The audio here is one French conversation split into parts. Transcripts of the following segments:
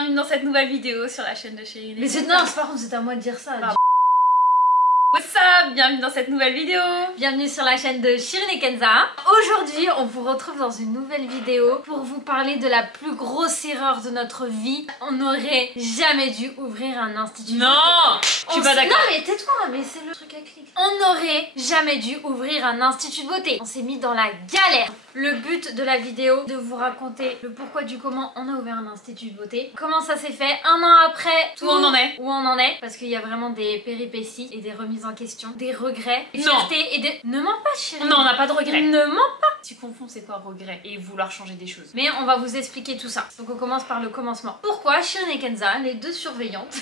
bienvenue dans cette nouvelle vidéo sur la chaîne de Chérine. Mais c'est non, par contre c'est à moi de dire ça. What's up? Bienvenue dans cette nouvelle vidéo. Bienvenue sur la chaîne de Chérine et Kenza. Aujourd'hui on vous retrouve dans une nouvelle vidéo pour vous parler de la plus grosse erreur de notre vie. On n'aurait jamais dû ouvrir un institut. Non, je suis pas d'accord. Non mais tais-toi, mais c'est le truc à clic. On n'aurait jamais dû ouvrir un institut de beauté. On s'est mis dans la galère. Le but de la vidéo, de vous raconter le pourquoi du comment on a ouvert un institut de beauté. Comment ça s'est fait, un an après, Où on en est. Où on en est. Parce qu'il y a vraiment des péripéties et des remises en question, des regrets, des Non. fiertés et des... Ne mens pas chérie. Non, on n'a pas de regrets. Ne mens pas. Tu confonds c'est quoi regret et vouloir changer des choses. Mais on va vous expliquer tout ça. Donc on commence par le commencement. Pourquoi Chérine et Kenza, les deux surveillantes,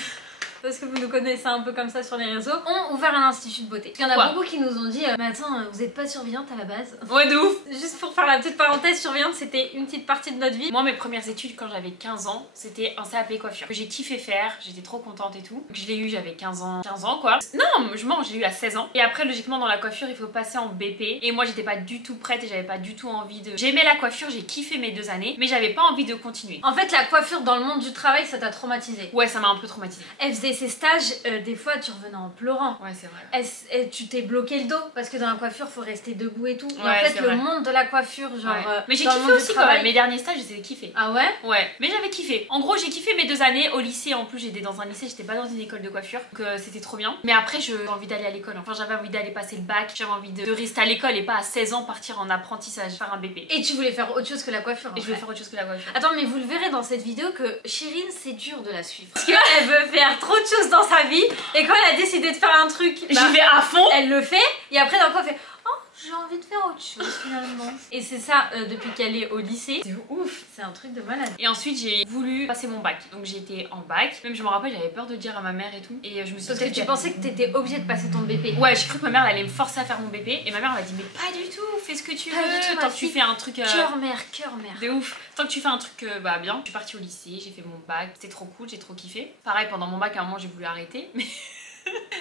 parce que vous nous connaissez un peu comme ça sur les réseaux, ont ouvert un institut de beauté. Il y en a beaucoup qui nous ont dit mais attends, vous êtes pas surveillante à la base? Ouais, de ouf. Juste pour faire la petite parenthèse, surveillante c'était une petite partie de notre vie. Moi, mes premières études quand j'avais 15 ans, c'était un CAP coiffure que j'ai kiffé faire, j'étais trop contente et tout. Donc, je l'ai eu, j'avais 15 ans quoi. Non, je mens, j'ai eu à 16 ans. Et après, logiquement, dans la coiffure, il faut passer en BP. Et moi, j'étais pas du tout prête et j'avais pas du tout envie de. J'aimais la coiffure, j'ai kiffé mes 2 années, mais j'avais pas envie de continuer. En fait, la coiffure dans le monde du travail, ça t'a traumatisé. Ouais, ça m'a un peu traumatisée. Elle faisait ses stages, des fois tu revenais en pleurant. Ouais, c'est vrai. Tu t'es bloqué le dos parce que dans la coiffure faut rester debout et tout. Et Ouais, en fait c'est le vrai. monde de la coiffure, genre. Ouais. Mais j'ai dans le kiffé monde du aussi quand travail. même. Mes derniers stages, j'ai kiffé. Ah ouais? Ouais, mais j'avais kiffé. En gros, j'ai kiffé mes 2 années au lycée. En plus, j'étais dans un lycée, j'étais pas dans une école de coiffure, donc c'était trop bien. Mais après, j'avais envie d'aller à l'école. Enfin, j'avais envie d'aller passer le bac. J'avais envie de rester à l'école et pas à 16 ans partir en apprentissage, faire un BP. Et tu voulais faire autre chose que la coiffure. Et je voulais faire autre chose que la coiffure. Attends, mais vous le verrez dans cette vidéo que Chérine, c'est dur de la suivre. Parce qu'elle veut faire trop de choses dans sa vie et quand elle a décidé de faire un truc, J'y vais à fond. elle le fait et après d'un coup elle fait oh j'ai envie de faire autre chose finalement. Et c'est ça depuis qu'elle est au lycée. C'est ouf. C'est un truc de malade. Et ensuite j'ai voulu passer mon bac. Donc j'ai été en bac. Même je me rappelle j'avais peur de dire à ma mère et tout. Et je me suis Parce dit que tu pensais que t'étais obligée de passer ton BP. Ouais, j'ai cru que ma mère elle allait me forcer à faire mon BP. Et ma mère m'a dit mais pas du tout, fais ce que tu Pas du veux. tout, ma Tant que tu fille. fais un truc Cœur mère. de ouf. Tant que tu fais un truc bah bien. Je suis partie au lycée, j'ai fait mon bac. C'était trop cool, j'ai trop kiffé. Pareil pendant mon bac à un moment j'ai voulu arrêter.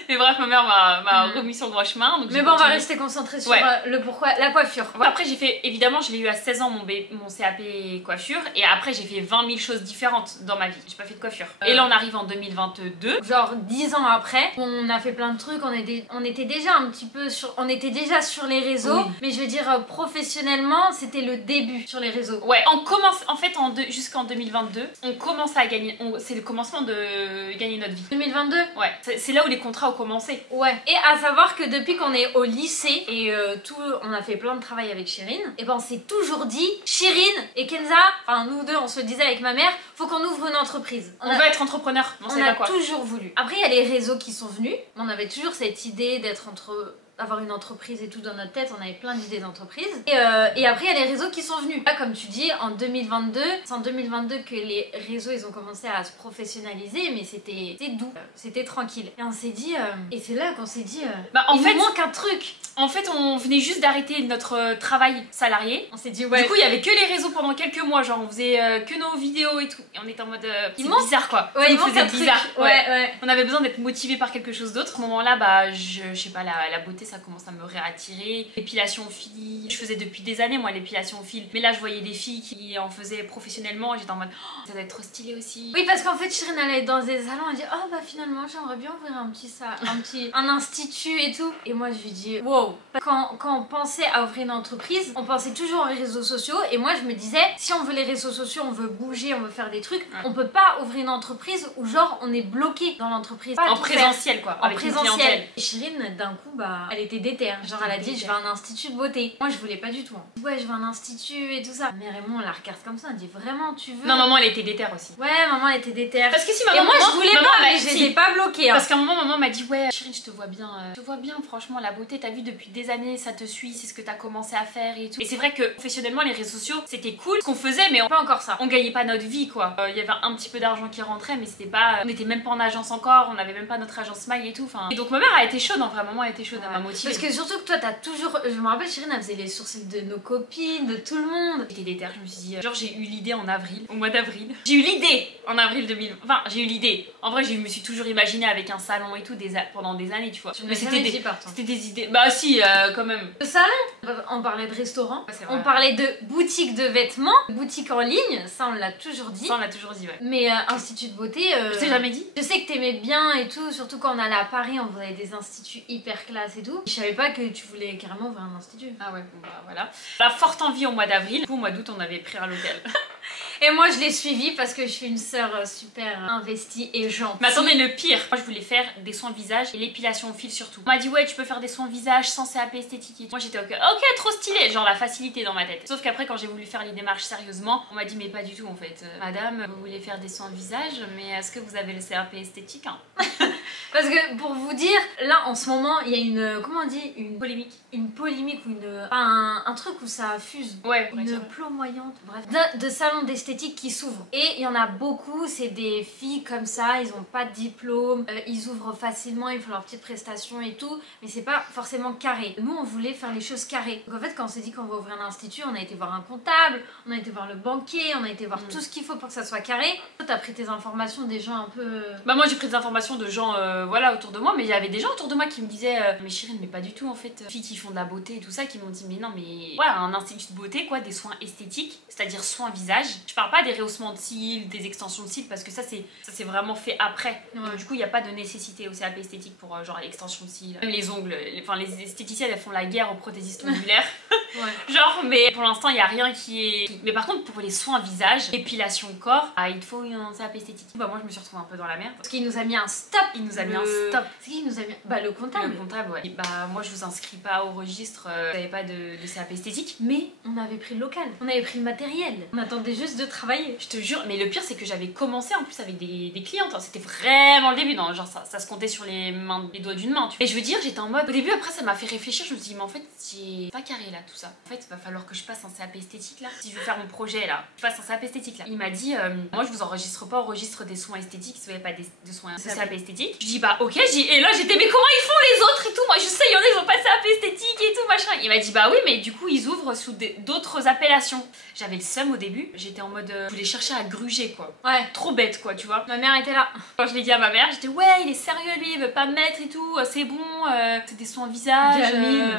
Mais bref, ma mère m'a remis sur le droit chemin. Donc mais bon, on va rester concentré sur le pourquoi, la coiffure. Après, j'ai fait, évidemment, je l'ai eu à 16 ans mon CAP coiffure. Et après, j'ai fait 20 000 choses différentes dans ma vie. J'ai pas fait de coiffure. Et là, on arrive en 2022. Genre 10 ans après, on a fait plein de trucs. On était déjà un petit peu sur. On était déjà sur les réseaux. Oui. Mais je veux dire, professionnellement, c'était le début sur les réseaux. Ouais, en fait, jusqu'en 2022, on commence à gagner. C'est le commencement de gagner notre vie. 2022? Ouais, c'est là où les contrats ont commencé. Ouais. Et à savoir que depuis qu'on est au lycée et on a fait plein de travail avec Chérine, et ben on s'est toujours dit, Chérine et Kenza, enfin nous deux, on se le disait avec ma mère, faut qu'on ouvre une entreprise. On veut être entrepreneur, on sait a pas quoi. toujours voulu. Après il y a les réseaux qui sont venus, on avait toujours cette idée d'avoir une entreprise et tout dans notre tête, on avait plein d'idées d'entreprise. Et après, il y a les réseaux qui sont venus. Là, comme tu dis, en 2022, c'est en 2022 que les réseaux, ils ont commencé à se professionnaliser, mais c'était doux, c'était tranquille. Et on s'est dit, et c'est là qu'on s'est dit, il nous manque un truc. En fait, on venait juste d'arrêter notre travail salarié. On s'est dit, ouais. Du coup, il y avait que les réseaux pendant quelques mois, genre on faisait que nos vidéos et tout. Et on était en mode, c'est bizarre quoi. Ouais, ça il nous manque faisait un truc. bizarre. Ouais. On avait besoin d'être motivé par quelque chose d'autre. À ce moment-là, bah, je sais pas, la beauté, ça commence à me réattirer. L'épilation au fil, je faisais depuis des années moi l'épilation au fil. Mais là, je voyais des filles qui en faisaient professionnellement et j'étais en mode, oh, ça doit être trop stylé aussi. Oui, parce qu'en fait, Chérine allait dans des salons, elle dit, oh bah finalement, j'aimerais bien ouvrir un institut et tout. Et moi, je lui dis, wow. Quand on pensait à ouvrir une entreprise, on pensait toujours aux réseaux sociaux. Et moi, je me disais, si on veut les réseaux sociaux, on veut bouger, on veut faire des trucs, on peut pas ouvrir une entreprise où genre on est bloqué dans l'entreprise. En présentiel quoi. En présentiel. Et Chérine, d'un coup, bah, elle était déter. Genre, elle a dit, je veux un institut de beauté. Moi, je voulais pas du tout. Hein. Ouais, je veux un institut et tout ça. Mère et moi, on la regarde comme ça, on dit, vraiment, tu veux? Non, maman, elle était déter aussi. Ouais, maman, elle était déter. Parce que si maman. Et moi, je voulais pas, mais je si. les ai pas bloqués. Hein. Parce qu'à un moment, maman m'a dit, ouais, Chérine, je te vois bien. Franchement, la beauté, t'as vu depuis des années, ça te suit, c'est ce que t'as commencé à faire et tout. Et c'est vrai que professionnellement, les réseaux sociaux, c'était cool ce qu'on faisait, mais pas encore ça. On gagnait pas notre vie quoi. Il y avait un petit peu d'argent qui rentrait, mais c'était pas. On était même pas en agence encore, on avait même pas notre agence mail et tout. Enfin. Et donc ma mère a été chaude, en vrai, maman a été chaude, elle m'a motivée. Parce que surtout que toi, t'as toujours. Je me rappelle, Chirine, elle faisait les sourcils de nos copines, de tout le monde. J'étais déter, je me suis dit, genre j'ai eu l'idée en avril, au mois d'avril. J'ai eu l'idée en avril 2000. Enfin, j'ai eu l'idée. En vrai, je me suis toujours imaginé avec un salon et tout pendant des années, tu vois. Mais c'était des idées. Bah si, quand même. Le salon, on parlait de restaurant, on parlait de boutique de vêtements, boutique en ligne, ça on l'a toujours dit. Ça on l'a toujours dit, ouais. Mais institut de beauté. Je t'ai jamais dit. Je sais que t'aimais bien et tout, surtout quand on allait à Paris, on voyait des instituts hyper classe et tout. Je savais pas que tu voulais carrément ouvrir un institut. Ah ouais, bon bah voilà. La forte envie au mois d'avril. Du coup, au mois d'août, on avait pris un local. Et moi je l'ai suivi parce que je suis une sœur super investie et gentille. Mais attendez, le pire, moi je voulais faire des soins visage et l'épilation au fil surtout. On m'a dit ouais, tu peux faire des soins visage sans CAP esthétique et tout. Moi j'étais ok, trop stylé, genre la facilité dans ma tête. Sauf qu'après quand j'ai voulu faire les démarches sérieusement, on m'a dit mais pas du tout en fait. Madame, vous voulez faire des soins visage, mais est-ce que vous avez le CAP esthétique hein? Parce que pour vous dire, là en ce moment il y a une, comment on dit, une polémique. Une polémique ou un truc où ça fuse. Ouais, une plomoyante, bref. De salons d'esthétique qui s'ouvrent. Et il y en a beaucoup, c'est des filles comme ça, ils ont pas de diplôme, ils ouvrent facilement, ils font leurs petites prestations et tout, mais c'est pas forcément carré. Nous on voulait faire les choses carrées. Donc en fait quand on s'est dit qu'on va ouvrir un institut, on a été voir un comptable, on a été voir le banquier, on a été voir tout ce qu'il faut pour que ça soit carré. Toi t'as pris tes informations des gens un peu... Bah moi j'ai pris des informations de gens voilà autour de moi, mais il y avait des gens autour de moi qui me disaient mais Chirine mais pas du tout en fait, filles qui font de la beauté et tout ça, qui m'ont dit mais non mais voilà, un institut de beauté quoi, des soins esthétiques, c'est-à-dire soins visage. Je parle pas des rehaussements de cils, des extensions de cils parce que ça c'est vraiment fait après. Ouais. Donc, du coup il n'y a pas de nécessité au CAP esthétique pour genre l'extension de cils. Même les ongles, les esthéticiennes elles font la guerre aux prothésistes ongulaires. Ouais. Genre mais pour l'instant il n'y a rien qui est... Mais par contre pour les soins visage, épilation corps, il faut un CAP esthétique. Bah moi je me suis retrouvée un peu dans la merde. Parce qu'il nous a mis un stop. Il nous a mis un stop. C'est qui nous a mis... Bah le comptable. Le comptable ouais. Et bah moi je vous inscris pas au registre, vous n'avez pas de CAP esthétique. Mais on avait pris le local, on avait pris le matériel, on attendait juste de travailler. Je te jure, mais le pire c'est que j'avais commencé en plus avec des clientes, hein. C'était vraiment le début, non, genre ça se comptait sur les doigts d'une main. Et je veux dire, j'étais en mode, au début après ça m'a fait réfléchir, je me suis dit mais en fait j'ai pas carré là tout ça. En fait il va falloir que je passe un CAP esthétique là, si je veux faire mon projet là, je passe un CAP esthétique là. Il m'a dit, moi je vous enregistre pas au registre des soins esthétiques, si vous n'avez pas de soins de CAP esthétique. Je dis bah ok, et là j'étais mais comment ils font les autres et tout, moi je sais il y en a ils ont pas de CAP esthétique et tout machin. Il m'a dit bah oui mais du coup ils ouvrent sous d'autres appellations. J'avais le seum au début, j'étais en mode, je voulais chercher à gruger quoi. Ouais. Trop bête quoi tu vois. Ma mère était là. Quand je l'ai dit à ma mère, j'étais ouais il est sérieux lui, il veut pas me mettre et tout, c'est bon, c'est des soins visage.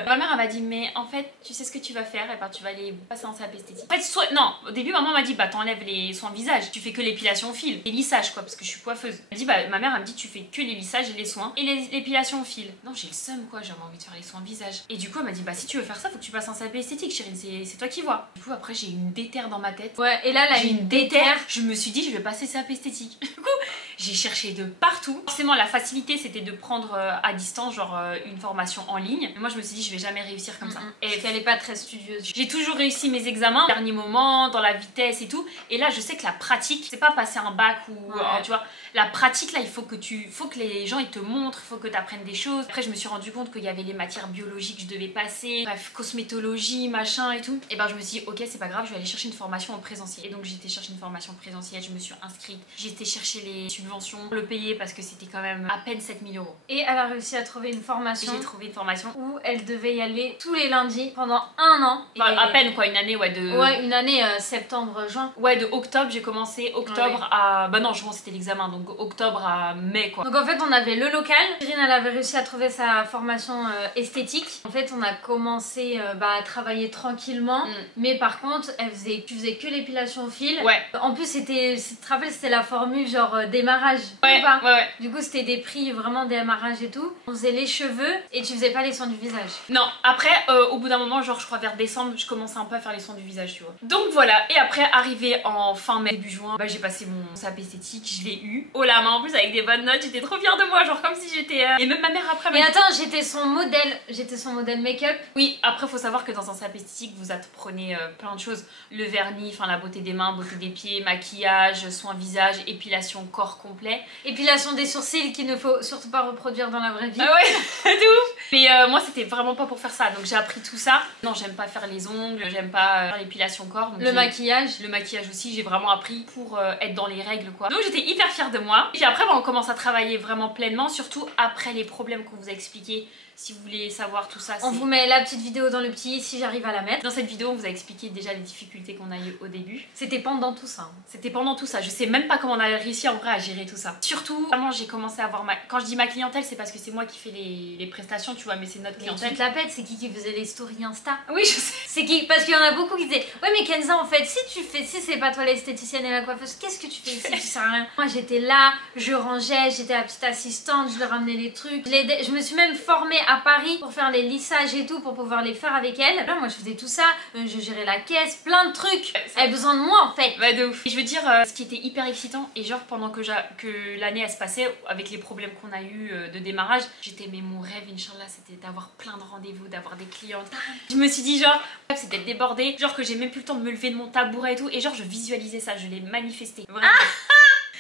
Ma mère elle m'a dit mais en fait tu sais ce que tu vas faire, et ben tu vas aller passer en CAP esthétique. En fait non, au début maman m'a dit bah t'enlèves les soins visage, tu fais que l'épilation au fil, et lissage quoi parce que je suis coiffeuse. Elle dit bah ma mère elle me dit tu fais que les lissages et les soins et l'épilation au fil. Non j'ai le seum quoi, j'avais envie de faire les soins visage. Et du coup elle m'a dit bah si tu veux faire ça faut que tu passes en CAP esthétique Chirine, c'est toi qui vois. Du coup après j'ai eu une déterre dans ma tête. Ouais et là j'ai une déterre. Je me suis dit je vais passer CAP esthétique. Du coup j'ai cherché de partout. Forcément la facilité c'était de prendre à distance genre une formation en ligne. Mais moi je me suis dit je vais jamais réussir comme ça. Et qu'elle est pas très studieuse. J'ai toujours réussi mes examens au dernier moment, dans la vitesse et tout. Et là je sais que la pratique, c'est pas passer un bac ou tu vois, la pratique là il faut que les gens ils te montrent, il faut que tu apprennes des choses. Après je me suis rendu compte qu'il y avait les matières biologiques que je devais passer, bref, cosmétologie, machin et tout. Et ben je me suis dit ok c'est pas grave, je vais aller chercher une formation en présentiel. Et donc j'ai été chercher une formation présentielle, je me suis inscrite, j'ai été chercher les subventions, le payer parce que c'était quand même à peine 7000 €. Et elle a réussi à trouver une formation. J'ai trouvé une formation où elle devait y aller tous les lundis pendant 1 an. Enfin, à peine quoi, une année de... Ouais, une année septembre-juin. Ouais, de octobre, j'ai commencé octobre à... Bah non, juin c'était l'examen, donc octobre à mai quoi. Donc en fait on avait le local, Chirine elle avait réussi à trouver sa formation esthétique. En fait on a commencé à travailler tranquillement, mais par contre tu faisais que l'épilation au fil. Ouais. En plus c'était, tu te rappelles, c'était la formule genre démarrage. Ouais, ouais. Du coup c'était des prix vraiment démarrage et tout. On faisait les cheveux et tu faisais pas les soins du visage. Non, après au bout d'un moment, genre je crois vers décembre, je commençais un peu à faire les soins du visage, tu vois. Donc voilà, et après arrivé en fin mai, début juin, j'ai passé mon CAP esthétique, je l'ai eu. Oh la main en plus avec des bonnes notes, j'étais trop fière de moi, genre comme si j'étais... Et même ma mère après... Mais attends, j'étais son modèle make-up. Oui, après faut savoir que dans un CAP esthétique, vous apprenez plein de choses. Le vernis, enfin la beauté des mains, beauté des pieds, maquillage, soins visage, épilation corps complet. Épilation des sourcils qu'il ne faut surtout pas reproduire dans la vraie vie. Ah ouais, de ouf. Mais moi c'était vraiment pas pour faire ça, donc j'ai appris tout ça. Non, j'aime pas faire les ongles, j'aime pas faire l'épilation corps. Donc le maquillage. Le maquillage aussi, j'ai vraiment appris pour être dans les règles quoi. Donc j'étais hyper fière de moi. Et puis après on commence à travailler vraiment pleinement, surtout après les problèmes qu'on vous a expliqués. Si vous voulez savoir tout ça, on vous met la petite vidéo dans le petit si j'arrive à la mettre. Dans cette vidéo on vous a expliqué déjà les difficultés qu'on a eues au début. C'était pendant tout ça. C'était pendant tout ça, je sais même pas comment on a réussi en vrai à gérer tout ça. Surtout, vraiment j'ai commencé à avoir quand je dis ma clientèle, c'est parce que c'est moi qui fais les prestations, tu vois, mais c'est notre clientèle. Tu te la pètes, c'est qui faisait les stories Insta? Oui, je sais. C'est qui? Parce qu'il y en a beaucoup qui disaient ouais mais Kenza en fait, si c'est pas toi l'esthéticienne et la coiffeuse, qu'est-ce que tu fais ici? Tu sers à rien. Moi j'étais là, je rangeais, j'étais la petite assistante, je leur ramenais les trucs. Je me suis même formée à Paris pour faire les lissages et tout, pour pouvoir les faire avec elle. Là moi je faisais tout ça, je gérais la caisse, plein de trucs. Elle avait besoin de moi en fait. Ouais, de ouf. Et je veux dire, ce qui était hyper excitant, et genre pendant que l'année elle se passait, avec les problèmes qu'on a eu de démarrage, mais mon rêve, Inch'Allah, c'était d'avoir plein de rendez-vous, d'avoir des clientes. Je me suis dit genre, c'est d'être débordée, genre que j'ai même plus le temps de me lever de mon tabouret et tout, et genre je visualisais ça, je l'ai manifesté. Vraiment.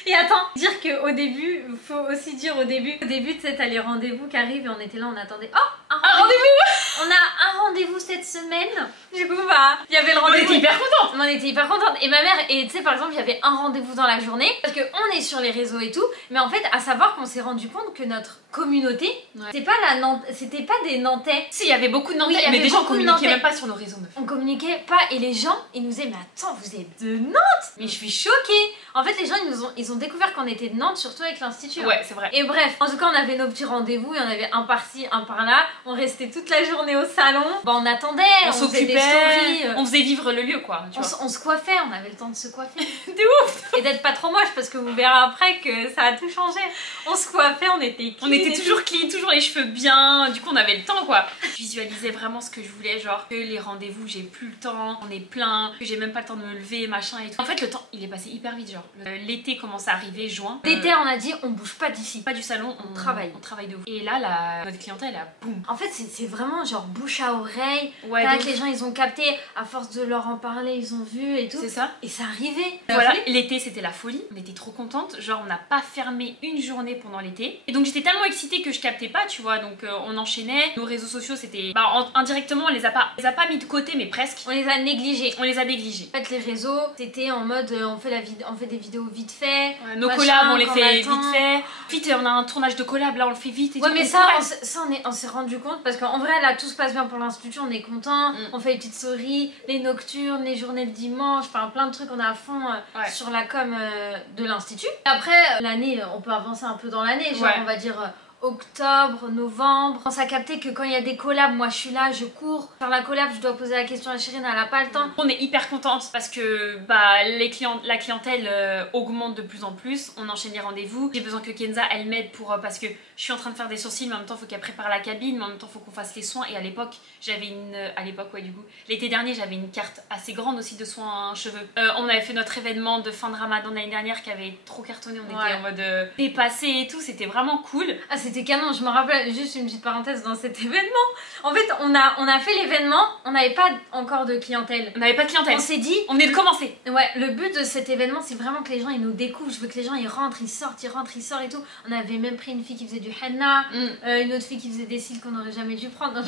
Et attends, dire qu'au début, faut aussi dire au début, tu sais, t'as les rendez-vous qui arrivent et on était là, on attendait. Oh, un rendez-vous. On a un rendez-vous cette semaine. Du coup, bah, il y avait le rendez-vous. On était hyper contente. On était hyper contente. Et ma mère, et tu sais, par exemple, il y avait un rendez-vous dans la journée, parce qu'on est sur les réseaux et tout, mais en fait, à savoir qu'on s'est rendu compte que notre communauté, c'était pas des Nantais. Si, il y avait beaucoup de Nantais, oui, mais des gens communiquaient même pas sur nos réseaux, meuf. On communiquait pas, et les gens, ils nous disaient, mais attends, vous êtes de Nantes? Mais je suis choquée. En fait, les gens, ils ont découvert qu'on était de Nantes, surtout avec l'Institut. Ouais, c'est vrai. Et bref, en tout cas, on avait nos petits rendez-vous, il y en avait un par-ci, un par-là. On restait toute la journée au salon. Bah, on attendait, on faisait des stories. On faisait vivre le lieu, quoi. On se coiffait, on avait le temps de se coiffer. De ouf. Et d'être pas trop moche, parce que vous verrez après que ça a tout changé. On se coiffait, on était clean. On était toujours clean, toujours les cheveux bien. Du coup, on avait le temps, quoi. Je visualisais vraiment ce que je voulais, genre que les rendez-vous, j'ai plus le temps, on est plein, que j'ai même pas le temps de me lever, machin et tout. En fait, le temps, il est passé hyper vite, genre. L'été commence à arriver, juin. L'été, on a dit, on bouge pas d'ici. Pas du salon, on travaille. On travaille de ouf. Et là, notre clientèle, elle a boum. En fait, c'est vraiment genre bouche à oreille. Ouais, tac, les gens, ils ont capté. À force de leur en parler, ils ont vu et tout. C'est ça. Et ça arrivait. Voilà, l'été, c'était la folie. On était trop contente. Genre, on n'a pas fermé une journée pendant l'été. Et donc, j'étais tellement excitée que je captais pas, tu vois. Donc, on enchaînait. Nos réseaux sociaux, c'était. Bah, indirectement, on les a pas mis de côté, mais presque. On les a négligés. On les a négligés. En fait, les réseaux, c'était en mode on fait des vidéos vite fait. Ouais, nos collabs, on les fait vite fait. Vite, on a un tournage de collab, là, on le fait vite et ouais, tout. mais on s'est rendu compte parce qu'en vrai, là, tout se passe bien pour l'Institut, on est content. On fait les petites stories, les nocturnes, les journées de dimanche, enfin plein de trucs, on est à fond sur la com de l'Institut. Après, l'année, on peut avancer un peu dans l'année, genre on va dire octobre, novembre. On s'est capté que quand il y a des collabs, moi je suis là, je cours. Faire la collab, je dois poser la question à Chérine, elle a pas le temps. On est hyper contente parce que bah, la clientèle augmente de plus en plus. On enchaîne les rendez-vous. J'ai besoin que Kenza elle m'aide pour parce que je suis en train de faire des sourcils, mais en même temps il faut qu'elle prépare la cabine, mais en même temps il faut qu'on fasse les soins. Et à l'époque, l'été dernier, j'avais une carte assez grande aussi de soins cheveux. On avait fait notre événement de fin de Ramadan l'année dernière qui avait trop cartonné. On était en mode dépassé et tout. C'était vraiment cool. Ah, c'était canon, je me rappelle, juste une petite parenthèse dans cet événement. En fait, on a fait l'événement, on n'avait pas encore de clientèle. On n'avait pas de clientèle. On s'est dit... On venait de commencer. Ouais, le but de cet événement, c'est vraiment que les gens, ils nous découvrent. Je veux que les gens, ils rentrent, ils sortent et tout. On avait même pris une fille qui faisait du henna, une autre fille qui faisait des cils qu'on n'aurait jamais dû prendre.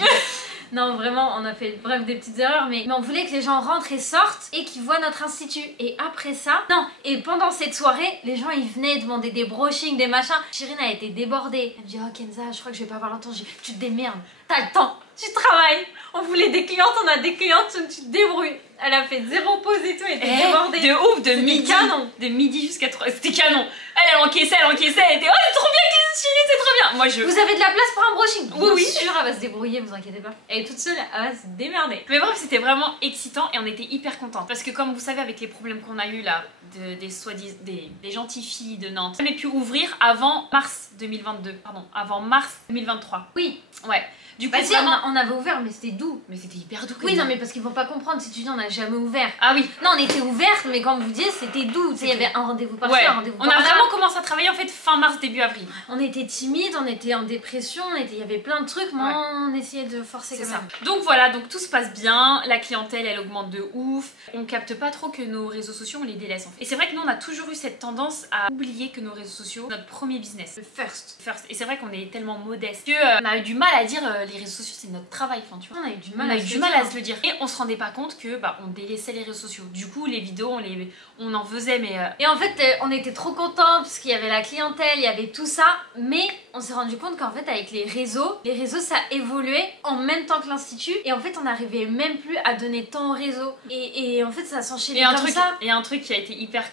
Non, vraiment, on a fait, bref, des petites erreurs, mais on voulait que les gens rentrent et sortent et qu'ils voient notre institut. Et après ça, et pendant cette soirée, les gens, ils venaient demander des brochings, des machins. Chérine a été débordée. Elle me dit, oh Kenza, je crois que je vais pas avoir le temps. Tu te démerdes, t'as le temps, tu travailles. On voulait des clientes, on a des clientes, tu te débrouilles. Elle a fait 0 pause et tout, elle était débordée. De ouf, de midi. Canon. De midi jusqu'à 3. C'était canon. Elle encaissait, elle était, oh c'est trop bien Chérine, c'est trop bien. Moi Vous avez de la place pour un brushing? Oui. Bien sûr, elle va se débrouiller, vous inquiétez pas. Elle est toute seule, elle va se démerder. Mais bref, c'était vraiment excitant et on était hyper contents. Parce que comme vous savez, avec les problèmes qu'on a eu là, des gentilles filles de Nantes, on a pu ouvrir avant mars 2022. Pardon, avant mars 2023. Oui. Ouais. Du coup, bah si, on avait ouvert, mais c'était doux. Mais c'était hyper doux. Oui, non, mais parce qu'ils vont pas comprendre si tu dis on n'a jamais ouvert. Ah oui. Non, on était ouverte, mais quand vous disiez, c'était doux. Tu sais, il y avait un rendez-vous par-ci, un rendez-vous par-là. On a vraiment commencé à travailler en fait fin mars, début avril. On était timide, on était en dépression, il y avait plein de trucs, mais on essayait de forcer quand même. Donc voilà, donc tout se passe bien, la clientèle elle augmente de ouf, on capte pas trop que nos réseaux sociaux on les délaisse en fait. Et c'est vrai que nous on a toujours eu cette tendance à oublier que nos réseaux sociaux, notre premier business. Le first. Et c'est vrai qu'on est tellement modeste que on a eu du mal à dire les réseaux sociaux c'est notre travail, enfin tu vois. On a eu du mal, à se le dire. Et on se rendait pas compte que on délaissait les réseaux sociaux. Du coup les vidéos on en faisait mais... Et en fait on était trop contents parce qu'il y avait la clientèle, il y avait tout ça, mais on s'est rendu compte qu'en fait avec les réseaux ça évoluait en même temps que l'institut et en fait on n'arrivait même plus à donner temps au réseau et en fait ça s'enchaînait comme ça. Et un truc qui a été hyper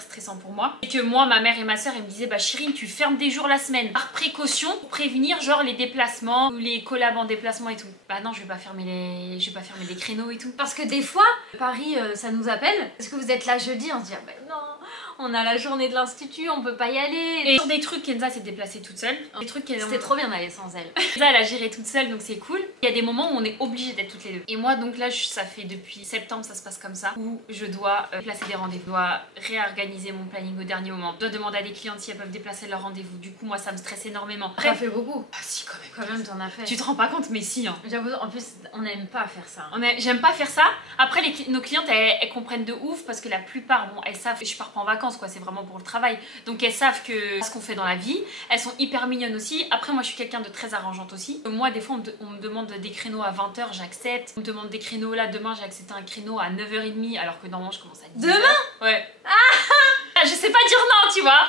stressant pour moi, c'est que moi ma mère et ma soeur elles me disaient bah Chirine tu fermes des jours la semaine par précaution pour prévenir genre les déplacements ou les collabs en déplacement et tout. Bah non je vais pas fermer les créneaux et tout. Parce que des fois Paris ça nous appelle, est-ce que vous êtes là jeudi, on se dit ah bah non on a la journée de l'institut, on peut pas y aller. Et sur des trucs, Kenza s'est déplacée toute seule. Des trucs c'était trop bien d'aller sans elle. Kenza elle a géré toute seule donc c'est cool. Il y a des moments où on est obligé d'être toutes les deux. Et moi donc là ça fait depuis septembre ça se passe comme ça où je dois placer des rendez-vous, je dois réorganiser mon planning au dernier moment. Je dois demander à des clientes si elles peuvent déplacer leur rendez-vous. Du coup moi ça me stresse énormément. Ça fait beaucoup. Ah si quand même. Quand même t'en as fait. Tu te rends pas compte mais si hein. J'avoue en plus on n'aime pas faire ça. J'aime pas faire ça. Après nos clientes elles comprennent de ouf parce que la plupart bon elles savent que je pars pas en vacances quoi, c'est vraiment pour le travail. Donc elles savent que ce qu'on fait dans la vie. Elles sont hyper mignonnes aussi. Après moi je suis quelqu'un de très arrangeante aussi. Moi des fois on me demande des créneaux à 20h, j'accepte. On me demande des créneaux là, demain j'ai accepté un créneau à 9h30 alors que normalement je commence à 10h. Demain? Ouais. Je sais pas dire non tu vois.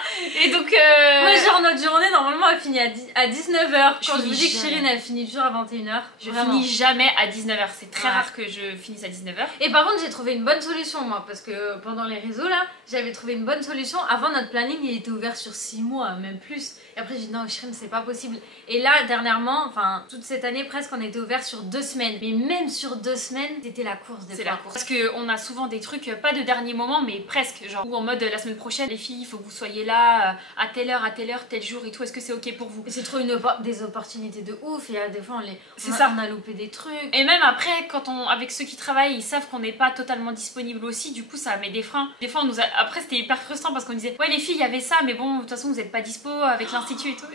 Et donc moi genre notre journée normalement elle finit à 19h. Quand je vous dis que jamais. Chirine elle finit toujours à 21h. Je finis jamais à 19h. C'est très rare que je finisse à 19h. Et par contre j'ai trouvé une bonne solution moi parce que pendant les réseaux là j'avais trouvé une bonne solution. Avant notre planning il était ouvert sur 6 mois même plus. Et après j'ai dit non Chirine c'est pas possible. Et là dernièrement, enfin toute cette année presque on était ouvert sur 2 semaines. Mais même sur 2 semaines c'était la course des fois. C'est la course. Parce qu'on a souvent des trucs pas de dernier moment mais presque genre ou en mode la semaine prochaine les filles il faut que vous soyez là à telle heure, tel jour et tout, est-ce que c'est ok pour vous? Et c'est trop des opportunités de ouf et des fois on a loupé des trucs. Et même après quand avec ceux qui travaillent ils savent qu'on n'est pas totalement disponible aussi, du coup ça met des freins. Des fois après c'était hyper frustrant parce qu'on disait ouais les filles il y avait ça mais bon de toute façon vous êtes pas dispo avec l'institut et tout.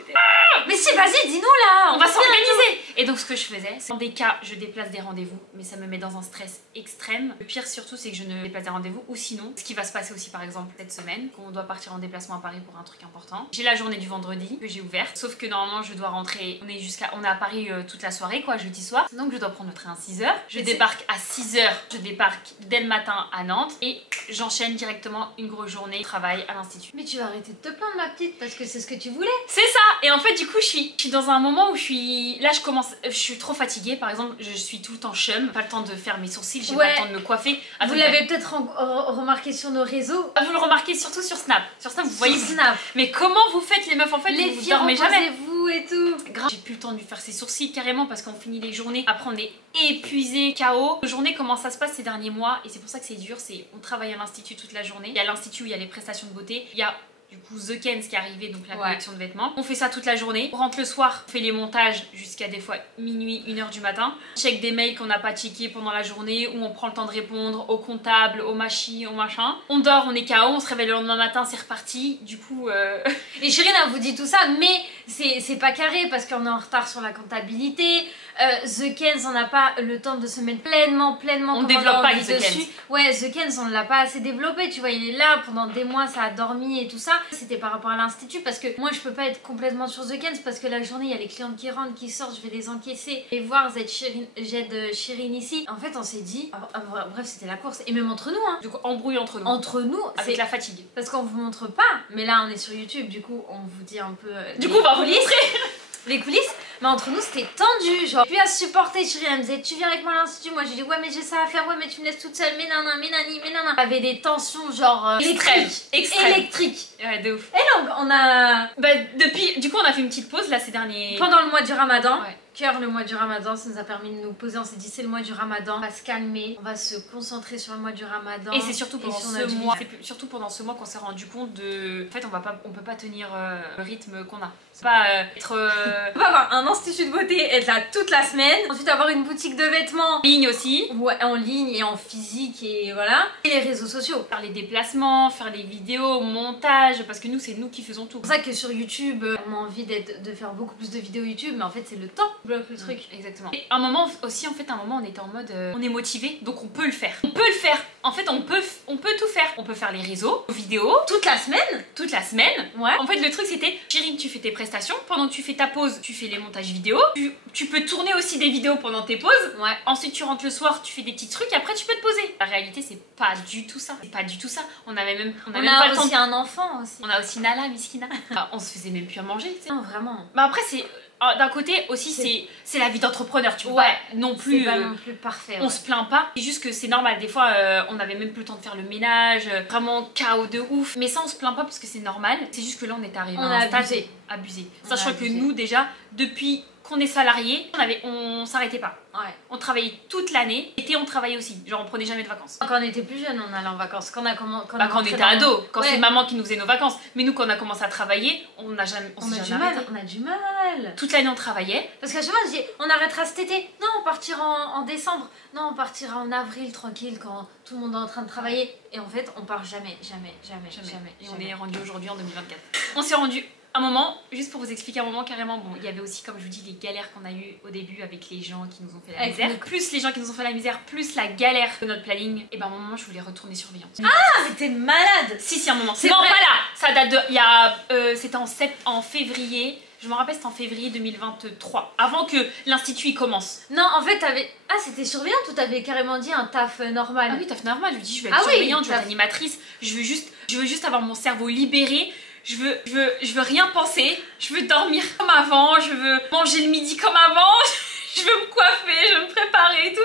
Mais si vas-y dis-nous là, on va s'organiser. Et donc ce que je faisais c'est dans des cas je déplace des rendez-vous mais ça me met dans un stress extrême. Le pire surtout c'est que je ne déplace des rendez-vous ou sinon ce qui va se passer aussi par exemple cette semaine qu'on doit partir en déplacement à Paris pour un truc important. J'ai la journée du vendredi que j'ai ouverte, sauf que normalement je dois rentrer, on est à Paris toute la soirée quoi, jeudi soir, donc je dois prendre le train à 6h, je débarque à 6h, je débarque dès le matin à Nantes et j'enchaîne directement une grosse journée de travail à l'institut. Mais tu vas arrêter de te plaindre ma petite parce que c'est ce que tu voulais. C'est ça. Et en fait du coup je suis dans un moment où je suis trop fatiguée par exemple, je suis tout le temps chum, pas le temps de faire mes sourcils, j'ai pas le temps de me coiffer. Vous l'avez peut-être remarqué sur nos réseaux. Vous le remarquez surtout sur Snap. Sur Snap vous voyez Snap. Mais comment vous faites les meufs en fait? Les vous filles dormez jamais. Vous et tout. J'ai plus le temps de lui faire ses sourcils carrément parce qu'on finit les journées. Après on est épuisé, KO. Les journées comment ça se passe ces derniers mois et c'est pour ça que c'est dur. C'est on travaille à l'institut toute la journée. Il y a l'institut où il y a les prestations de beauté. Il y a du coup The Kens qui est arrivé, donc la collection de vêtements. On fait ça toute la journée. On rentre le soir, on fait les montages jusqu'à des fois minuit, 1h du matin. On check des mails qu'on n'a pas checké pendant la journée où on prend le temps de répondre au comptable, au machi, au machin. On dort, on est KO, on se réveille le lendemain matin, c'est reparti. Du coup... Et Chirine, elle vous dit tout ça, mais c'est pas carré parce qu'on est en retard sur la comptabilité. The Kens, on n'a pas le temps de se mettre pleinement on développe pas The dessus. Kens. Ouais, The Kens, on l'a pas assez développé, tu vois, il est là pendant des mois, ça a dormi et tout ça. C'était par rapport à l'institut parce que moi je peux pas être complètement sur The Kens parce que la journée il y a les clientes qui rentrent, qui sortent, je vais les encaisser et voir j'aide Chirine ici. En fait on s'est dit, bref c'était la course et même entre nous hein. Du coup embrouille entre nous. Entre nous avec la fatigue. Parce qu'on vous montre pas, mais là on est sur YouTube du coup on vous dit un peu du coup on va vous montrer les coulisses, mais entre nous c'était tendu, genre puis à supporter. Chirine elle me disait tu viens avec moi à l'institut, moi j'ai dit ouais mais j'ai ça à faire, ouais mais tu me laisses toute seule, mais nana, mais nani, mais nana. Avait des tensions genre électriques. Ouais de ouf. Et donc on a du coup on a fait une petite pause là ces derniers... Pendant le mois du Ramadan. Cœur le mois du Ramadan, ça nous a permis de nous poser, on s'est dit c'est le mois du Ramadan, on va se calmer, on va se concentrer sur le mois du Ramadan. Et c'est surtout pendant surtout pendant ce mois qu'on s'est rendu compte de... En fait on peut pas tenir le rythme qu'on a. C'est pas être... On peut avoir un institut de beauté, être là toute la semaine, ensuite avoir une boutique de vêtements. En ligne aussi. Ouais, en ligne et en physique et voilà. Et les réseaux sociaux. Faire les déplacements, faire les vidéos, montage, montage, parce que nous c'est nous qui faisons tout. C'est pour ça que sur YouTube, on a envie de faire beaucoup plus de vidéos YouTube, mais en fait c'est le temps qui bloque le truc. Exactement. Et un moment aussi, en fait, on était en mode, on est motivé, donc on peut le faire. On peut le faire. En fait, on peut tout faire. On peut faire les réseaux, les vidéos, Toute la semaine. toute la semaine. Ouais. En fait, le truc c'était, Chérine, tu fais tes prestations, pendant que tu fais ta pause, tu fais les montages vidéo. Tu peux tourner aussi des vidéos pendant tes pauses. Ouais. Ensuite, tu rentres le soir, tu fais des petits trucs, après tu peux te poser. La réalité, c'est pas du tout ça. C'est pas du tout ça. On avait même On pas a le temps. aussi un enfant aussi. On a aussi Nala, Miskina. Enfin, on se faisait même plus à manger, tu sais. Non, vraiment. Bah après, c'est d'un côté aussi, c'est la vie d'entrepreneur, tu vois. Ouais. Non plus. C'est pas non plus parfait. On se plaint pas, c'est juste que c'est normal. Des fois, on avait même plus le temps de faire le ménage, vraiment chaos de ouf. Mais ça, on se plaint pas parce que c'est normal. C'est juste que là, on est arrivé On à un a stade abusé. abusé. On Sachant a que abusé. nous, déjà, depuis qu'on est salarié, on s'arrêtait pas. Ouais. On travaillait toute l'année. L'été, on travaillait aussi. Genre, on prenait jamais de vacances. Quand on était plus jeune, on allait en vacances. Quand Quand on était ado, quand Ouais. c'est maman qui nous faisait nos vacances. Mais nous, quand on a commencé à travailler, on n'a jamais. On a s'est du jamais mal. arrêté. On a du mal. Toute l'année, on travaillait. Parce qu'à chaque fois, je dis, on arrêtera cet été. Non, on partira en décembre. Non, on partira en avril, tranquille, quand tout le monde est en train de travailler. Et en fait, on part jamais. Et on est rendu aujourd'hui en 2024. On s'est rendu un moment, juste pour vous expliquer un moment carrément, bon, il y avait aussi, comme je vous dis, les galères qu'on a eues au début avec les gens qui nous ont fait la Avec misère. nous. Plus les gens qui nous ont fait la misère, plus la galère de notre planning. Et ben à un moment, je voulais retourner surveillante. Ah, mais t'es malade. Si, un moment. C'est Non, vrai. pas là. Ça date de. Il y a. C'était en février. Je me rappelle, c'était en février 2023. Avant que l'institut il commence. Non, en fait, t'avais. Ah, c'était surveillante ou t'avais carrément dit un taf normal? Ah oui, taf normal. Je lui dis, je veux être Ah oui, surveillante, je veux être taf. animatrice. Je veux juste avoir mon cerveau libéré. Je veux rien penser. Je veux dormir comme avant. Je veux manger le midi comme avant. Je veux me coiffer, je veux me préparer et tout.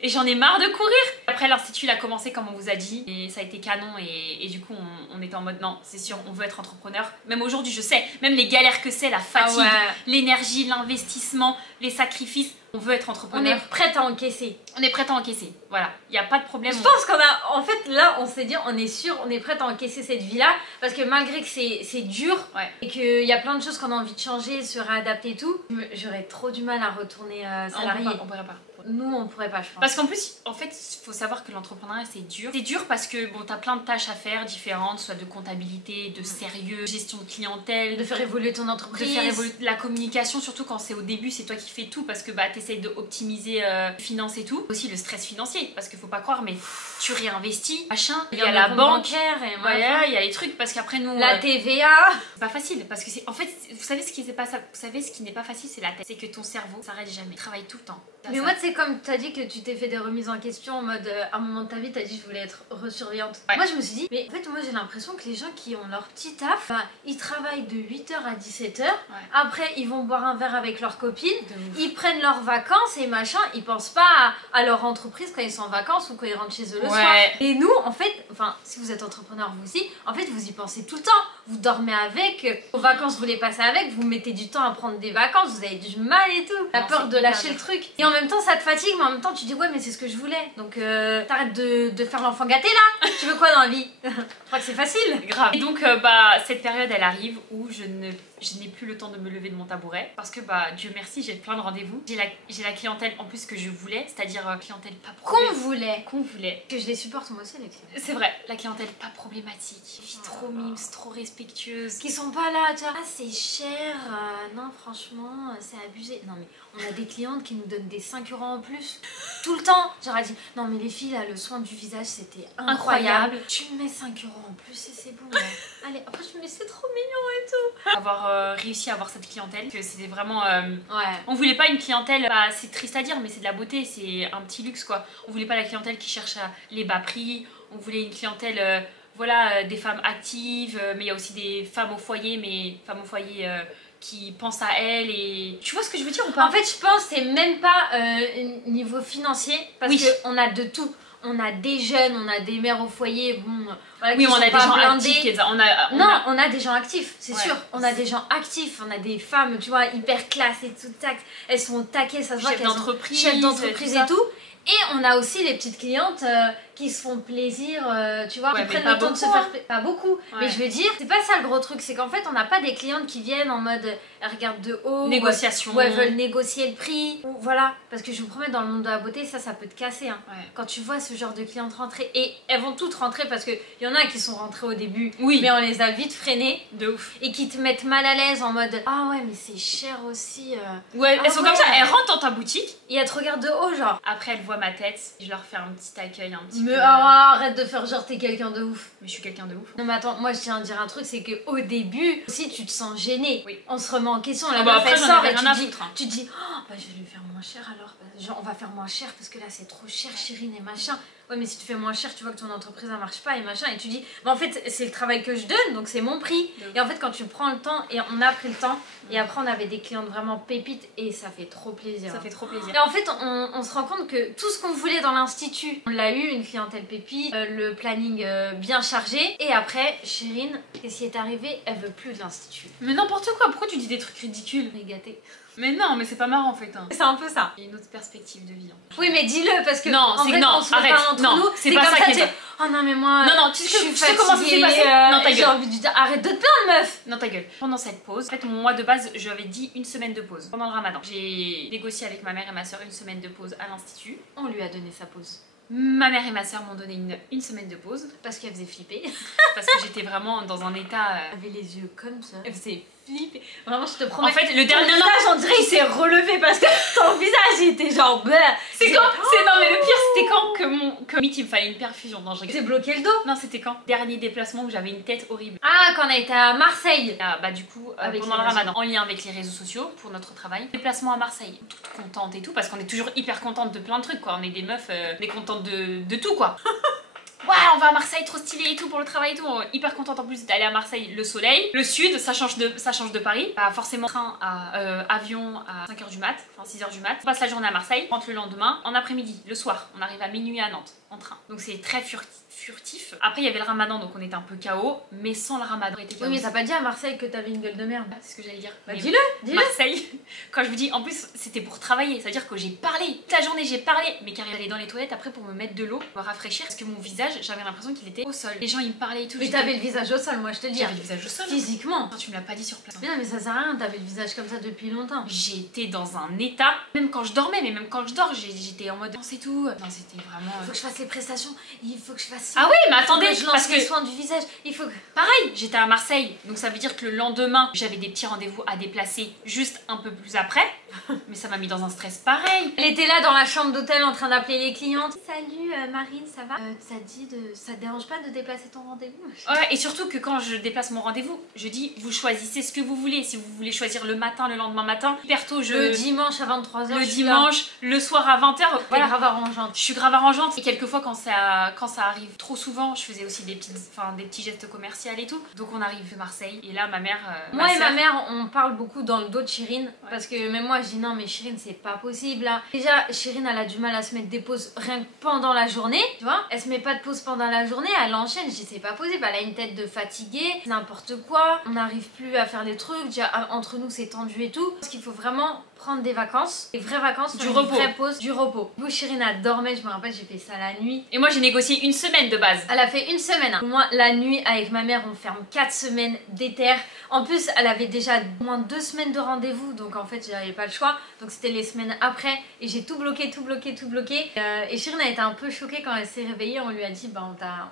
Et j'en ai marre de courir. Après, l'institut il a commencé comme on vous a dit. Et ça a été canon. Et du coup, on était en mode non, c'est sûr, on veut être entrepreneur. Même aujourd'hui, je sais, même les galères que c'est, la fatigue, l'énergie, l'investissement, les sacrifices. On veut être On entrepreneur. est prête à encaisser. On est prête à encaisser. Voilà, il n'y a pas de problème. Je pense qu'on a. En fait, là, on s'est dit, on est sûr, on est prête à encaisser cette vie-là. Parce que malgré que c'est dur Ouais. et qu'il y a plein de choses qu'on a envie de changer, se réadapter et tout, j'aurais trop du mal à retourner salarié. On pourrait pas. Nous, on pourrait pas, je pense. Parce qu'en plus, en fait, il faut savoir que l'entrepreneuriat c'est dur. C'est dur parce que bon, t'as plein de tâches à faire différentes, soit de comptabilité, de sérieux, gestion de clientèle, De faire évoluer ton de entreprise. faire évoluer la communication, surtout quand c'est au début, c'est toi qui fais tout parce que bah t'essayes de optimiser les finances et tout. Aussi le stress financier parce qu'il faut pas croire, mais tu réinvestis, machin. Il y a la banque, bancaire et voilà, il y a les trucs parce qu'après nous. la TVA. C'est pas facile parce que c'est en fait vous savez ce qui n'est pas facile, c'est la tête, c'est que ton cerveau s'arrête jamais, il travaille tout le temps. Mais moi, c'est comme tu as dit que tu t'es fait des remises en question en mode à un moment de ta vie, tu as dit je voulais être resurveillante. Ouais. Moi, je me suis dit, mais en fait, moi j'ai l'impression que les gens qui ont leur petit taf, bah, ils travaillent de 8h à 17h. Après, ils vont boire un verre avec leurs copines, ils prennent leurs vacances et machin, ils pensent pas à leur entreprise quand ils sont en vacances ou quand ils rentrent chez eux le soir. Et nous, en fait, enfin, si vous êtes entrepreneur vous aussi, en fait, vous y pensez tout le temps. Vous dormez avec, aux vacances, vous les passez avec, vous mettez du temps à prendre des vacances, vous avez du mal et tout. La Non, peur c'est de lâcher hyper le truc. Et en même temps, ça te fatigue, mais en même temps, tu dis ouais, mais c'est ce que je voulais. Donc, t'arrêtes de faire l'enfant gâté là. Tu veux quoi dans la vie? Je crois que c'est facile. Grave. Et donc bah cette période elle arrive où je n'ai plus le temps de me lever de mon tabouret parce que bah Dieu merci j'ai plein de rendez-vous. J'ai la clientèle en plus que je voulais, c'est-à-dire clientèle pas problématique. Qu'on voulait. Que je les supporte moi aussi les clients. C'est vrai, la clientèle pas problématique, fille trop mimes, trop respectueuse. Qui sont pas là, tu vois. Ah, c'est cher. Non, franchement, c'est abusé. Non, mais on a des clientes qui nous donnent des 5 € en plus. Tout le temps. Genre, elle dit non, mais les filles, là, le soin du visage, c'était incroyable. Tu me mets 5 € en plus et c'est bon. Là. Allez, après, je me mets, c'est trop mignon et tout. Avoir réussi à avoir cette clientèle, que c'était vraiment. Ouais. On voulait pas une clientèle, bah, c'est triste à dire, mais c'est de la beauté, c'est un petit luxe quoi. On voulait pas la clientèle qui cherche les bas prix, on voulait une clientèle. Voilà, des femmes actives, mais il y a aussi des femmes au foyer, qui pensent à elles et... Tu vois ce que je veux dire ou pas? En fait, je pense que c'est même pas niveau financier, parce Oui. qu'on a de tout. On a des jeunes, on a des mères au foyer, bon... Voilà, Oui, qui on sont a des pas gens blindés. actifs, On a des gens actifs, c'est Ouais. sûr. On a des gens actifs, on a des femmes, tu vois, hyper classe et tout, tac. Elles sont au taquet, ça se voit chefs qu'elles sont d'entreprise, chefs d'entreprise tout ça. et tout. Et on a aussi les petites clientes qui se font plaisir, tu vois, Ouais, qui mais prennent pas le temps de se beaucoup, faire hein. pas beaucoup, Ouais. mais je veux dire, c'est pas ça le gros truc, c'est qu'en fait on n'a pas des clientes qui viennent en mode elles regardent de haut, Négociation. ou elles veulent négocier le prix, ou voilà, parce que je vous promets dans le monde de la beauté ça peut te casser, hein. Ouais. Quand tu vois ce genre de clientes rentrer, et elles vont toutes rentrer parce qu'il y en a qui sont rentrées au début, Oui. mais on les a vite freinées, De ouf. et qui te mettent mal à l'aise en mode ah ouais mais c'est cher aussi, Ouais, Ah elles sont ouais. comme ça, elles rentrent dans ta boutique. et elles te regardent de haut genre. Après, elles voient ma tête, je leur fais un petit accueil, un petit Mais peu. arrête de faire genre t'es quelqu'un de ouf. Mais je suis quelqu'un de ouf. Non mais attends, moi je tiens à dire un truc, c'est qu'au début, aussi tu te sens gêné. Oui. On se remet en question, la Ah bah meuf après, elle j'en sort avais et rien à foutre, hein. tu te dis oh, bah je vais lui faire moins cher alors. Genre on va faire moins cher parce que là c'est trop cher Chérine et machin. Ouais mais si tu fais moins cher, tu vois que ton entreprise elle marche pas et machin. Et tu dis, bah en fait c'est le travail que je donne donc c'est mon prix. Et en fait quand tu prends le temps, et on a pris le temps, et après on avait des clientes vraiment pépites et ça fait trop plaisir. Ça fait trop plaisir. Et en fait, on se rend compte que tout ce qu'on voulait dans l'institut, on l'a eu, une clientèle pépite, le planning bien chargé. Et après, Chérine, qu'est-ce qui est arrivé? Elle veut plus de l'institut. Mais n'importe quoi, pourquoi tu dis des trucs ridicules? On est gâtés. Mais non, mais c'est pas marrant en fait. Hein. C'est un peu ça. Il y a une autre perspective de vie. Hein. Oui, mais dis-le parce que Non, en c'est vrai, non, on se arrête. parle entre Non, nous. c'est pas comme ça qui est tu ça. sais, oh non mais moi, Non, non, tu je sais, suis tu sais comment ça s'est fatiguée, passé? Non, ta j'ai gueule. envie de dire arrête de te plaindre meuf. Non, ta gueule. Pendant cette pause, en fait, moi de base, je lui avais dit une semaine de pause. Pendant le ramadan, j'ai négocié avec ma mère et ma soeur une semaine de pause à l'institut. On lui a donné sa pause Ma mère et ma soeur m'ont donné une semaine de pause parce qu'elle faisait flipper. parce que j'étais vraiment dans un état. Elle avait les yeux comme ça. Elle faisait flipper. Vraiment, je te promets. En fait, le Ton dernier. Non, visage, on dirait il s'est relevé parce que ton visage il était genre bah. c'est quand non, mais le pire, c'était quand que limite, il me fallait une perfusion. Non, je rigole. J'ai bloqué le dos. Non, c'était quand? Dernier déplacement où j'avais une tête horrible. Ah, quand on a été à Marseille. Ah, bah du coup, Avec pendant le les réseaux. ramadan, en lien avec les réseaux sociaux pour notre travail. Déplacement à Marseille, toute contente et tout, parce qu'on est toujours hyper contente de plein de trucs quoi. On est des meufs, on est contente de tout quoi. Ouais, on va à Marseille, trop stylé et tout pour le travail et tout. On est hyper contente en plus d'aller à Marseille, le soleil. Le sud, ça change de Paris. Pas forcément train à avion à 5h du mat, enfin 6h du mat. On passe la journée à Marseille, on rentre le lendemain, en après-midi, le soir. On arrive à minuit à Nantes en train. Donc c'est très furtif. Après il y avait le ramadan donc on était un peu KO, mais sans le ramadan on était KO. Oui, mais t'as pas dit à Marseille que t'avais une gueule de merde. C'est ce que j'allais dire. Bah Mais dis-le, dis-le. Marseille, quand je vous dis, en plus c'était pour travailler, c'est-à-dire que j'ai parlé, toute la journée j'ai parlé, mais car allait dans les toilettes après pour me mettre de l'eau, me rafraîchir, parce que mon visage, j'avais l'impression qu'il était au sol. Les gens ils me parlaient et tout. Mais j'étais- t'avais le visage au sol, moi je te dis. J'avais le visage au sol. Physiquement. Tu me l'as pas dit sur place. Mais non, mais ça sert à rien, t'avais le visage comme ça depuis longtemps. J'étais dans un état, même quand je dormais, mais même quand je dors, j'étais en mode non c'est tout. Non c'était vraiment. Il faut que je fasse les prestations, il faut que je fasse. Ah oui, mais Il faut attendez, que je lance parce les que soins du visage, il faut que. pareil, j'étais à Marseille, donc ça veut dire que le lendemain, j'avais des petits rendez-vous à déplacer juste un peu plus après, mais ça m'a mis dans un stress pareil. Elle était là dans la chambre d'hôtel en train d'appeler les clientes. Salut Marine, ça va? Ça te dérange pas de déplacer ton rendez-vous? Ouais, et surtout que quand je déplace mon rendez-vous, je dis vous choisissez ce que vous voulez. Si vous voulez choisir le matin, le lendemain matin, hyper tôt, Le dimanche à 23h. le dimanche, le soir à 20h, Voilà. voilà. Grave arrangeante. Je suis grave arrangeante et quelquefois quand ça arrive trop souvent, je faisais aussi des petits gestes commerciaux et tout. Donc on arrive de Marseille et là ma mère, Moi et sœur- ma mère, on parle beaucoup dans le dos de Chérine parce que même moi je dis non mais Chérine c'est pas possible là. Déjà Chérine elle a du mal à se mettre des pauses rien que pendant la journée, tu vois. Elle se met pas de pause pendant la journée, elle enchaîne, je dis c'est pas possible, elle a une tête de fatiguée, n'importe quoi, on n'arrive plus à faire des trucs, déjà entre nous c'est tendu et tout. Parce qu'il faut vraiment prendre des vacances, des vraies vacances, Du faire repos. une vraie pause, du repos. Vous Chérine elle dormait, je me rappelle j'ai fait ça la nuit. Et moi j'ai négocié une semaine de base. Elle a fait une semaine. Hein. Moi, la nuit, avec ma mère, on ferme 4 semaines d'éther. En plus, elle avait déjà au moins 2 semaines de rendez-vous. Donc, en fait, j'avais pas le choix. Donc, c'était les semaines après. Et j'ai tout bloqué. Et Chérine a été un peu choquée quand elle s'est réveillée. On lui a dit, bah,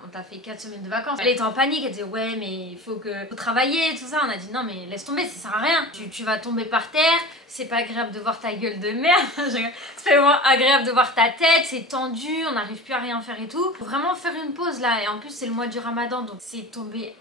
on t'a fait 4 semaines de vacances. Elle était en panique. Elle disait, ouais, mais il faut travailler, tout ça. On a dit, non, mais laisse tomber, ça sert à rien. Tu vas tomber par terre. C'est pas agréable de voir ta gueule de merde. C'est vraiment agréable de voir ta tête. C'est tendu. On n'arrive plus à rien faire et tout. Faut vraiment faire une pause là. Et en plus, c'est le mois du ramadan. Donc, c'est tombé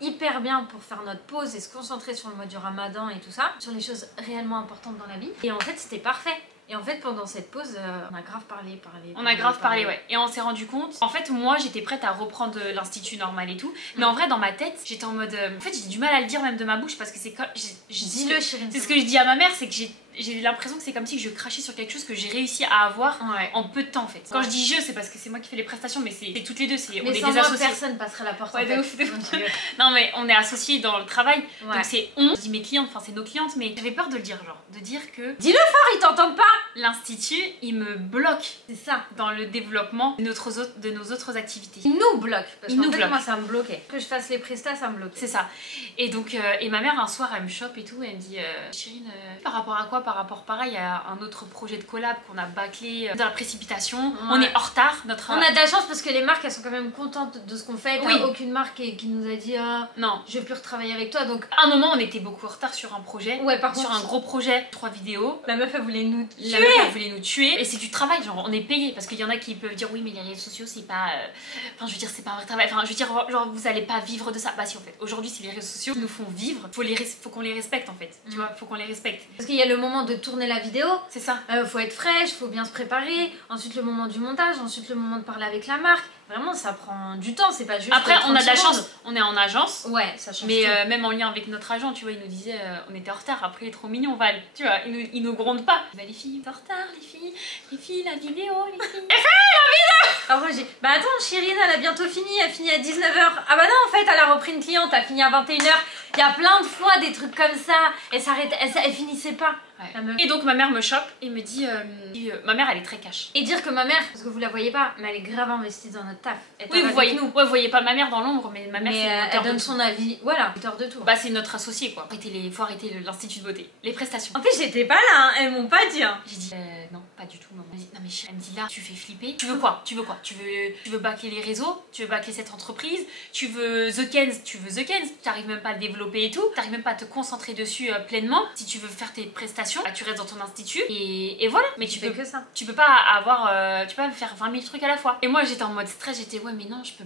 hyper bien pour faire notre pause et se concentrer sur le mois du ramadan et tout ça. Sur les choses réellement importantes dans la vie. Et en fait, c'était parfait. Et en fait, pendant cette pause, on a grave parlé. On a grave parlé, ouais. Et on s'est rendu compte. En fait, moi, j'étais prête à reprendre l'institut normal et tout. Mais en vrai, dans ma tête, j'étais en mode. En fait, j'ai du mal à le dire même de ma bouche parce que c'est quand. Dis-le, Chérine. C'est ce que je dis à ma mère, c'est que j'ai l'impression que c'est comme si je crachais sur quelque chose que j'ai réussi à avoir en peu de temps en fait. Quand je dis je, c'est parce que c'est moi qui fais les prestations, mais c'est toutes les deux, on est des associés. Personne passerait la porte. Ouais, de ouf. Non mais on est associés dans le travail, donc c'est on. Je dis mes clientes, enfin c'est nos clientes, mais j'avais peur de le dire, genre de dire que. Dis-le fort, ils t'entendent pas. L'institut, il me bloque. C'est ça. Dans le développement de nos autres activités. Il nous bloque. Parce qu'en fait, moi ça me bloquait. Que je fasse les prestats, ça me bloquait. C'est ça. Et donc, et ma mère un soir elle me chope et tout, et elle me dit Chérine, par rapport à quoi? Par rapport pareil à un autre projet de collab qu'on a bâclé dans la précipitation. On est en retard. On a de la chance parce que les marques elles sont quand même contentes de ce qu'on fait. T'as aucune marque qui nous a dit non, je veux plus retravailler avec toi. Donc à un moment on était beaucoup en retard sur un projet. Ouais, par contre, sur un gros projet, 3 vidéos. La meuf elle voulait nous tuer. La meuf elle voulait nous tuer. Et c'est du travail, genre on est payé parce qu'il y en a qui peuvent dire oui mais les réseaux sociaux c'est pas. Enfin je veux dire c'est pas un vrai travail. Enfin je veux dire genre vous allez pas vivre de ça. Bah si en fait aujourd'hui c'est les réseaux sociaux qui nous font vivre. Faut qu'on les respecte en fait. Tu vois, faut qu'on les respecte. Parce qu'il y a le moment de tourner la vidéo. C'est ça. Faut être fraîche, faut bien se préparer. Ensuite le moment du montage, ensuite le moment de parler avec la marque. Vraiment ça prend du temps, c'est pas juste. Après on a de la chance, on est en agence. Ouais, ça change. Mais même en lien avec notre agent, tu vois, il nous disait on était en retard. Après il est trop mignon Val. Tu vois, il nous gronde pas. Bah les filles, en retard, les filles, la vidéo, les filles. Alors moi j'ai bah attends, Chérine elle a bientôt fini, elle finit à 19h. Ah bah non en fait elle a repris une cliente, elle a fini à 21h. Il y a plein de fois des trucs comme ça, elle finissait pas. Ouais. Et donc ma mère me chope et me dit ma mère elle est très cash. Et dire que ma mère, parce que vous la voyez pas, mais elle est grave investie dans notre taf. Oui vous voyez, vous voyez pas ma mère dans l'ombre, mais ma mère c'est elle donne son avis, voilà, auteur de tout. Bah c'est notre associé quoi. Faut arrêter l'institut de beauté, les prestations. En plus j'étais pas là, hein. Elles m'ont pas dit. Hein. J'ai dit non pas du tout maman. Non mais elle me dit là tu fais flipper. Tu veux quoi? Tu veux bâcler les réseaux? Tu veux bâcler cette entreprise? Tu veux The Kenz? T'arrives même pas à le développer et tout. T'arrives même pas à te concentrer dessus pleinement. Si tu veux faire tes prestations, bah, tu restes dans ton institut et voilà. Mais tu peux que ça. Tu peux pas avoir tu peux pas faire 20 000 trucs à la fois. Et moi j'étais en mode stress, j'étais ouais mais non je peux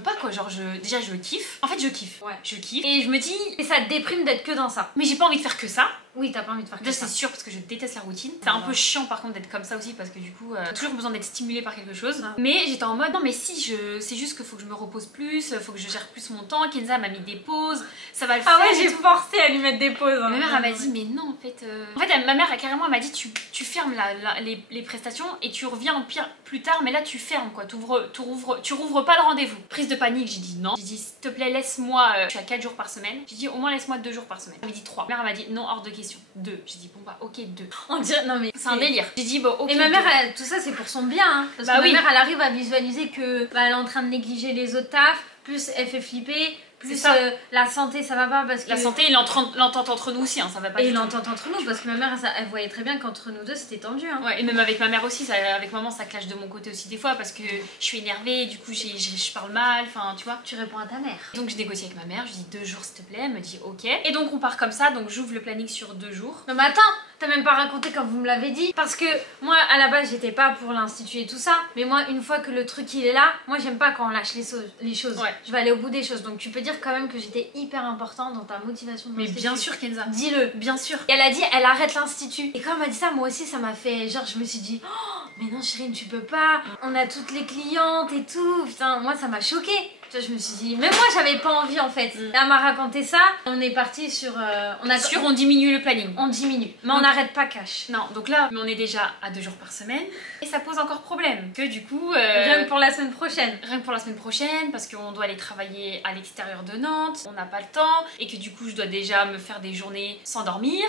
pas quoi. Genre déjà je kiffe. En fait je kiffe. Ouais. Je kiffe. Et je me dis et ça te déprime d'être que dans ça. Mais j'ai pas envie de faire que ça. Oui, t'as pas envie de faire que déjà ça. c'est sûr parce que je déteste la routine. C'est un peu chiant par contre d'être comme ça aussi parce que du coup t'as toujours besoin d'être stimulé par quelque chose. Mais j'étais en mode non mais si c'est juste qu'il faut que je me repose plus, faut que je gère plus mon temps. Kenza m'a mis des pauses, ça va le faire. Ah ouais j'ai forcé à lui mettre des pauses. Hein. Ma mère elle m'a dit mais non en fait ma mère carrément m'a dit tu fermes les prestations et tu reviens au pire plus tard mais là tu fermes quoi, tu rouvres pas le rendez-vous. Prise de panique, j'ai dit non. J'ai dit s'il te plaît laisse-moi, je suis à 4 jours par semaine. J'ai dit au moins laisse-moi 2 jours par semaine. Elle m'a dit 3. Ma mère m'a dit non hors de question. 2. J'ai dit bon bah ok 2. On dirait non mais c'est un délire. J'ai dit bon ok. Et ma mère tout ça c'est pour son bien hein, parce que ma mère elle arrive à visualiser que elle est en train de négliger les autres tafs, plus elle fait flipper. Plus la santé ça va pas parce que... La santé et l'entente entre nous aussi hein, ça va pas. Et l'entente entre nous parce que ma mère elle voyait très bien qu'entre nous deux c'était tendu hein. Ouais et même avec ma mère aussi, avec maman ça clash de mon côté aussi des fois parce que je suis énervée, du coup je parle mal, enfin tu vois. Tu réponds à ta mère. Donc je négocie avec ma mère, je dis 2 jours s'il te plaît, elle me dit ok. Et donc on part comme ça, donc j'ouvre le planning sur 2 jours. Non mais attends, t'as même pas raconté quand vous me l'avez dit. Parce que moi à la base j'étais pas pour l'institut et tout ça. Mais moi une fois que le truc il est là, moi j'aime pas quand on lâche les choses. Ouais. Je vais aller au bout des choses. Donc tu peux dire quand même que j'étais hyper important dans ta motivation de l'institut. Mais bien sûr Kenza. Dis-le. Bien sûr. Et elle a dit elle arrête l'institut. Et quand elle m'a dit ça moi aussi ça m'a fait genre je me suis dit oh, mais non Chérine tu peux pas. On a toutes les clientes et tout. Putain moi ça m'a choquée. Je me suis dit, même moi j'avais pas envie en fait. Et elle m'a raconté ça, on est parti sur. On diminue le planning. On diminue, mais on n'arrête pas cash. Non, donc là, on est déjà à 2 jours par semaine et ça pose encore problème. Que du coup. Rien que pour la semaine prochaine. Rien que pour la semaine prochaine, parce qu'on doit aller travailler à l'extérieur de Nantes, on n'a pas le temps et que du coup je dois déjà me faire des journées sans dormir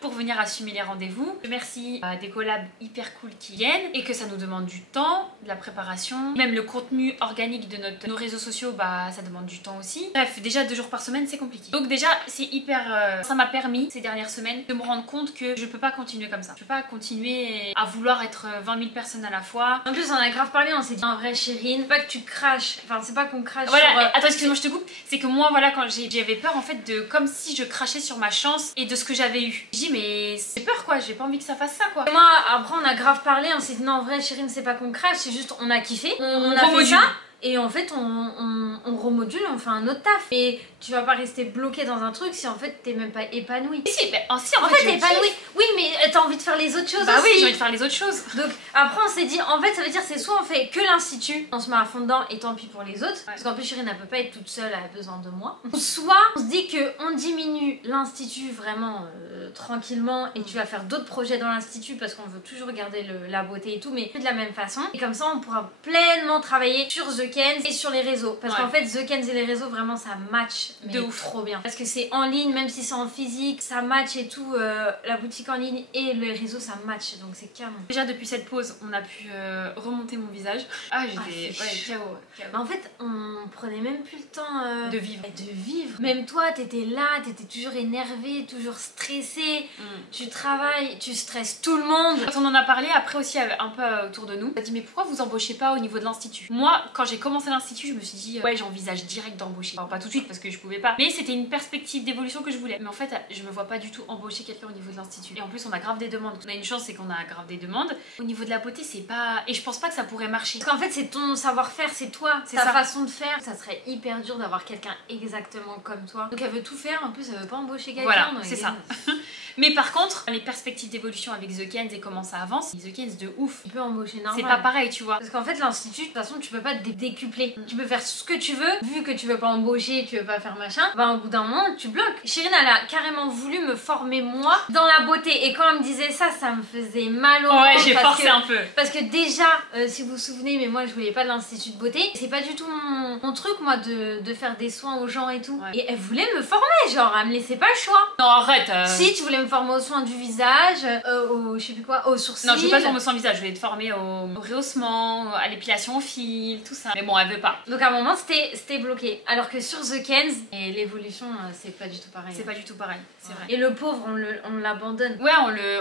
pour venir assumer les rendez-vous. Merci à des collabs hyper cool qui viennent et que ça nous demande du temps, de la préparation, même le contenu organique de nos réseaux sociaux. Bah ça demande du temps aussi. Bref, déjà 2 jours par semaine c'est compliqué. Donc déjà c'est hyper... ça m'a permis ces dernières semaines de me rendre compte que je peux pas continuer comme ça. Je peux pas continuer à vouloir être 20 000 personnes à la fois. En plus on a grave parlé, on s'est dit en vrai Chérine, pas que tu craches, enfin c'est pas qu'on crache voilà, sur... Attends excuse-moi je te coupe, c'est que moi voilà quand j'avais peur en fait de comme si je crachais sur ma chance et de ce que j'avais eu. J'ai dit mais c'est peur quoi, j'ai pas envie que ça fasse ça quoi. Et moi après on a grave parlé, on s'est dit non en vrai Chérine c'est pas qu'on crache, c'est juste on a kiffé, on a fait ça. Et en fait, on remodule, on fait un autre taf. Et tu vas pas rester bloqué dans un truc si en fait t'es même pas épanoui. Si, mais en fait t'es épanoui. Oui, mais t'as envie de faire les autres choses Bah aussi. oui, j'ai envie de faire les autres choses. Donc après on s'est dit, en fait ça veut dire c'est soit on fait que l'institut, on se met à fond dedans et tant pis pour les autres, parce qu'en plus Chérine elle peut pas être toute seule, elle a besoin de moi. Soit on se dit que on diminue l'institut vraiment tranquillement et tu vas faire d'autres projets dans l'institut parce qu'on veut toujours garder la beauté et tout, mais de la même façon. Et comme ça on pourra pleinement travailler sur The Kenz et sur les réseaux. Parce qu'en fait The Kenz et les réseaux vraiment ça match mais de ouf, trop bien. Parce que c'est en ligne, même si c'est en physique, ça match et tout, la boutique en ligne et les réseaux ça match, donc c'est canon. Déjà depuis cette pause on a pu remonter mon visage. Ah j'étais KO. Bah, en fait on prenait même plus le temps de vivre. Même toi t'étais là, t'étais toujours énervée, toujours stressée, tu travailles, tu stresses tout le monde. Quand on en a parlé après aussi un peu autour de nous, on a dit mais pourquoi vous embauchez pas au niveau de l'institut? Moi quand j'ai commencé l'institut je me suis dit ouais j'envisage direct d'embaucher. Enfin pas tout de suite parce que je pouvais pas, mais c'était une perspective d'évolution que je voulais. Mais en fait je me vois pas du tout embaucher quelqu'un au niveau de l'institut. Et en plus on a grave des demandes. On a une chance, c'est qu'on a grave des demandes. Au niveau de la beauté c'est pas... Et je pense pas que ça pourrait marcher. Parce qu'en fait c'est ton savoir-faire, c'est toi, c'est ta façon de faire. Ça serait hyper dur d'avoir quelqu'un exactement comme toi. Donc elle veut tout faire, en plus elle veut pas embaucher quelqu'un. Voilà, c'est ça. Mais par contre, les perspectives d'évolution avec The Kenz et comment ça avance, The Kenz de ouf. Tu peux embaucher normal. C'est pas pareil, tu vois. Parce qu'en fait, l'institut, de toute façon, tu peux pas te décupler. Tu peux faire ce que tu veux, vu que tu veux pas embaucher, tu veux pas faire machin. Bah, au bout d'un moment, tu bloques. Chérine, elle a carrément voulu me former moi dans la beauté. Et quand elle me disait ça, ça me faisait mal au ventre. Ouais, j'ai forcé un peu. Parce que déjà, si vous vous souvenez, mais moi je voulais pas de l'institut de beauté. C'est pas du tout mon truc, moi, de faire des soins aux gens et tout. Ouais. Et elle voulait me former, genre, elle me laissait pas le choix. Non, arrête. Si tu voulais me former aux soins du visage, au je sais plus quoi, aux sourcils. Non, je veux pas te former au soin du visage, je voulais te former au rehaussement, à l'épilation au fil, tout ça. Mais bon, elle veut pas. Donc à un moment, c'était bloqué. Alors que sur The Kenz, et l'évolution, c'est pas du tout pareil. C'est pas du tout pareil, c'est vrai. Et le pauvre, on l'abandonne. Ouais,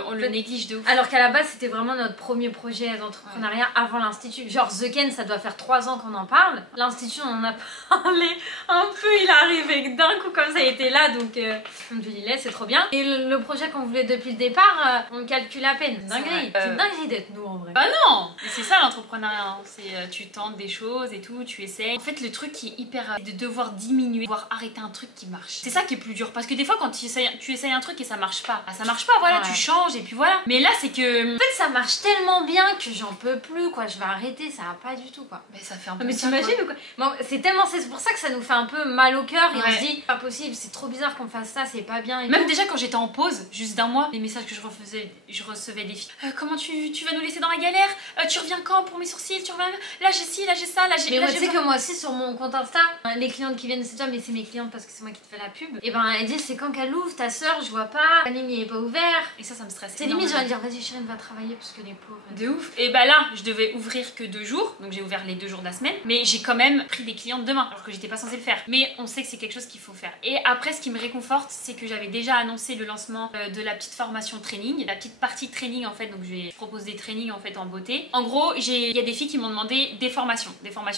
on le néglige de ouf. Alors qu'à la base, c'était vraiment notre premier projet d'entrepreneuriat avant l'institut. Genre The Kenz, ça doit faire 3 ans qu'on en parle. L'institut, on en a parlé un peu, il est arrivé d'un coup comme ça, il était là, donc je lui dis, c'est trop bien. Et le projet qu'on voulait depuis le départ, on le calcule à peine. Dinguerie. C'est une dinguerie d'être nous en vrai. Bah non, c'est ça l'entrepreneuriat, hein. C'est tu tentes des choses et tout, tu essayes. En fait le truc qui est hyper de devoir diminuer, devoir arrêter un truc qui marche. C'est ça qui est plus dur parce que des fois quand tu essayes un truc et ça marche pas, bah ça marche pas, voilà, tu changes et puis voilà. Mais là c'est que... En fait ça marche tellement bien que j'en peux plus quoi, je vais arrêter, ça va pas du tout quoi. Mais ça fait un peu... Mais t'imagines ou quoi? Bon, c'est pour ça que ça nous fait un peu mal au cœur et on se dit pas possible, c'est trop bizarre qu'on fasse ça, c'est pas bien et même tout. Déjà quand j'étais en pause, juste d'un mois, les messages que je recevais des filles. Comment tu vas nous laisser dans la galère? Tu reviens quand pour mes sourcils? Tu reviens... Là j'ai ci, là j'ai ça, là j'ai... Mais moi tu sais que moi aussi sur mon compte Insta, les clientes qui viennent c'est toi mais c'est mes clientes parce que c'est moi qui te fais la pub. Et ben elles disent c'est quand qu'elle ouvre, ta soeur je vois pas, la ligne est pas ouverte. Et ça me stresse. C'est limite je vais dire vas-y Chérine va travailler parce que les pauvres. De ouf. Et bah là je devais ouvrir que 2 jours, donc j'ai ouvert les 2 jours de la semaine. Mais j'ai quand même pris des clientes demain alors que j'étais pas censée le faire. Mais on sait que c'est quelque chose qu'il faut faire. Et après ce qui me réconforte c'est que j'avais déjà annoncé le lancement de la petite formation training, la petite partie training en fait, donc je propose des trainings en fait en beauté. En gros il y a des filles qui m'ont demandé des formations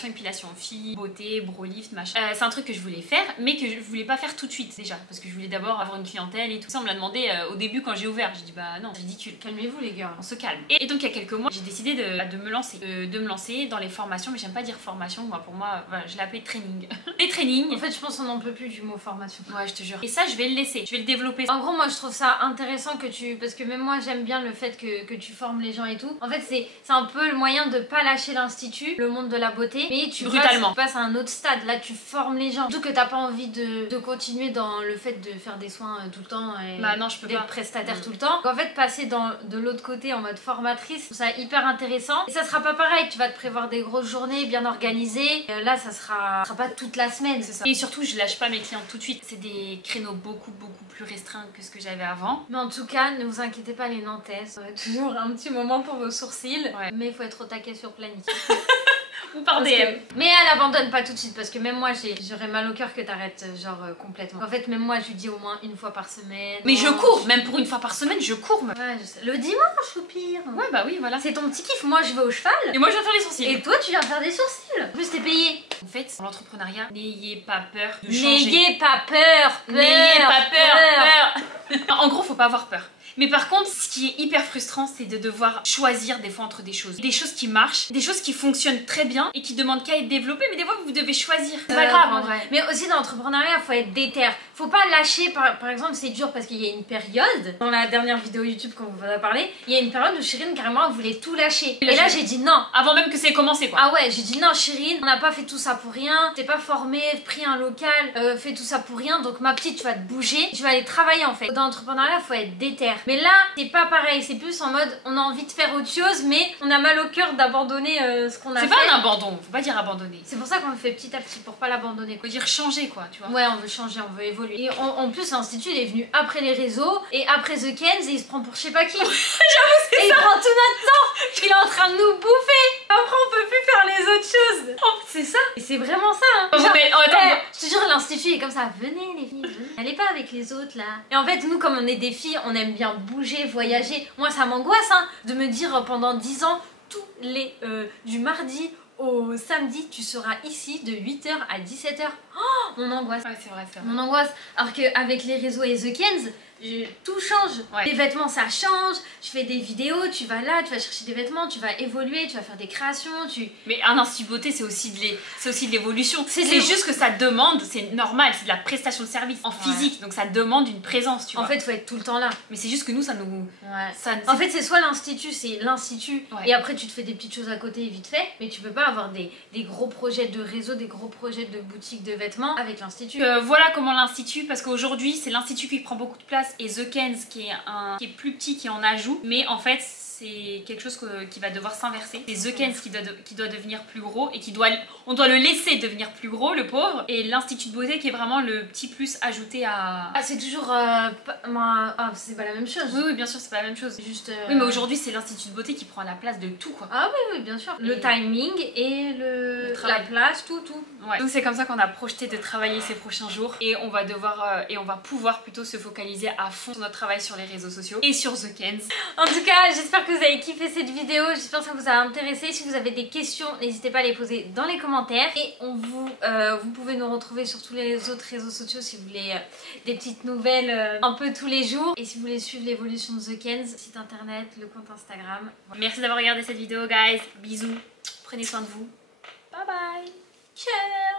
épilation filles, beauté, brolift, machin. C'est un truc que je voulais faire mais que je voulais pas faire tout de suite déjà parce que je voulais d'abord avoir une clientèle et tout ça. On me l'a demandé au début quand j'ai ouvert, j'ai dit bah non c'est ridicule, calmez-vous les gars, on se calme. Et donc il y a quelques mois j'ai décidé de me lancer dans les formations, mais j'aime pas dire formation, moi pour moi voilà, je l'appelle training. Des trainings. En fait je pense qu'on n'en peut plus du mot formation. Ouais je te jure. Et ça je vais le laisser, je vais le développer. En gros moi je trouve ça intéressant que parce que même moi j'aime bien le fait que tu formes les gens et tout. En fait c'est un peu le moyen de pas lâcher l'institut, le monde de la beauté, mais tu passes à un autre stade. Là tu formes les gens, surtout que t'as pas envie de continuer dans le fait de faire des soins tout le temps et bah non je peux pas d'être prestataire tout le temps. Donc en fait passer de l'autre côté en mode formatrice, je trouve ça hyper intéressant. Et ça sera pas pareil, tu vas te prévoir des grosses journées bien organisées. Là ça sera pas toute la semaine. C'est ça. Et surtout je lâche pas mes clientes tout de suite, c'est des créneaux beaucoup plus restreints que ce que j'avais avant. Mais en tout cas ne vous inquiétez pas les Nantaises, toujours un petit moment pour vos sourcils, mais il faut être au taquet sur Planning. Ou par DM. Mais elle abandonne pas tout de suite parce que même moi j'aurais mal au cœur que t'arrêtes genre complètement. En fait même moi je lui dis au moins 1 fois par semaine. Mais je cours, même pour 1 fois par semaine je cours. Ouais je sais. Le dimanche au pire. Ouais bah oui voilà. C'est ton petit kiff, moi je vais au cheval. Et moi je viens faire les sourcils. Et toi tu viens faire des sourcils. En plus t'es payé. En fait dans l'entrepreneuriat, n'ayez pas peur de changer. N'ayez pas peur. N'ayez pas peur. En gros faut faut pas avoir peur. Mais par contre, ce qui est hyper frustrant, c'est de devoir choisir des fois entre des choses. Des choses qui marchent, des choses qui fonctionnent très bien et qui demandent qu'à être développées, mais des fois vous devez choisir. C'est pas grave en vrai. Mais aussi dans l'entrepreneuriat, il faut être déter. Faut pas lâcher, par exemple, c'est dur parce qu'il y a une période, dans la dernière vidéo YouTube qu'on vous a parlé, il y a une période où Chérine carrément elle voulait tout lâcher. Et là j'ai dit non. Avant même que ça ait commencé quoi. Ah ouais, j'ai dit non Chérine, on n'a pas fait tout ça pour rien, t'es pas formée, pris un local, fait tout ça pour rien, donc ma petite tu vas te bouger, tu vas aller travailler en fait. Dans l'entrepreneuriat, faut être déter. Mais là, c'est pas pareil, c'est plus en mode on a envie de faire autre chose, mais on a mal au cœur d'abandonner ce qu'on a fait. C'est pas un abandon, faut pas dire abandonner. C'est pour ça qu'on le fait petit à petit, pour pas l'abandonner. Faut dire changer quoi, tu vois. Ouais, on veut changer, on veut évoluer. Et en plus, l'institut il est venu après les réseaux et après The Kenz et il se prend pour je sais pas qui. J'avoue, c'est ça. Il prend tout notre temps. Il est en train de nous bouffer. Après, on peut plus faire les autres choses. C'est ça. Et c'est vraiment ça. Hein. Genre, je te jure, l'institut est comme ça. Venez les filles, venez. Allez pas avec les autres là. Et en fait, nous, comme on est des filles, on aime bien bouger, voyager. Moi, ça m'angoisse hein, de me dire pendant 10 ans, tous les du mardi au samedi, tu seras ici de 8h à 17h. Oh, mon angoisse. Ouais, c'est vrai, c'est vrai. Mon angoisse. Alors qu'avec les réseaux et The Kenz, tout change. Ouais. Les vêtements, ça change. Je fais des vidéos, tu vas là, tu vas chercher des vêtements, tu vas évoluer, tu vas faire des créations. Mais un institut beauté, c'est aussi de l'évolution. C'est juste que ça demande, c'est normal, c'est de la prestation de service en physique. Donc ça demande une présence, tu vois. En fait, il faut être tout le temps là. Mais c'est juste que nous, ça nous... Ouais. En fait, c'est soit l'institut, c'est l'institut. Ouais. Et après, tu te fais des petites choses à côté vite fait. Mais tu peux pas avoir des gros projets de réseau, des gros projets de boutique de vêtements avec l'institut. Voilà comment l'institut, parce qu'aujourd'hui, c'est l'institut qui prend beaucoup de place et The Kenz qui est plus petit, qui en ajoute. Mais en fait, c'est quelque chose qui va devoir s'inverser. C'est The Kenz qui doit devenir plus gros et on doit le laisser devenir plus gros, le pauvre. Et l'institut de beauté qui est vraiment le petit plus ajouté à... Ah, c'est toujours... c'est pas la même chose. Oui, bien sûr, c'est pas la même chose. Juste... Oui, mais aujourd'hui, c'est l'institut de beauté qui prend la place de tout, quoi. Ah oui, bien sûr. Le timing et la place, tout. Ouais. Donc c'est comme ça qu'on a projeté de travailler ces prochains jours et on va pouvoir plutôt se focaliser à fond sur notre travail sur les réseaux sociaux et sur The Kenz. En tout cas, j'espère que vous avez kiffé cette vidéo, j'espère que ça vous a intéressé. Si vous avez des questions, n'hésitez pas à les poser dans les commentaires et vous pouvez nous retrouver sur tous les autres réseaux sociaux si vous voulez des petites nouvelles un peu tous les jours et si vous voulez suivre l'évolution de The Kenz, site internet, le compte Instagram. Merci d'avoir regardé cette vidéo, guys. Bisous, prenez soin de vous. Bye bye. Ciao.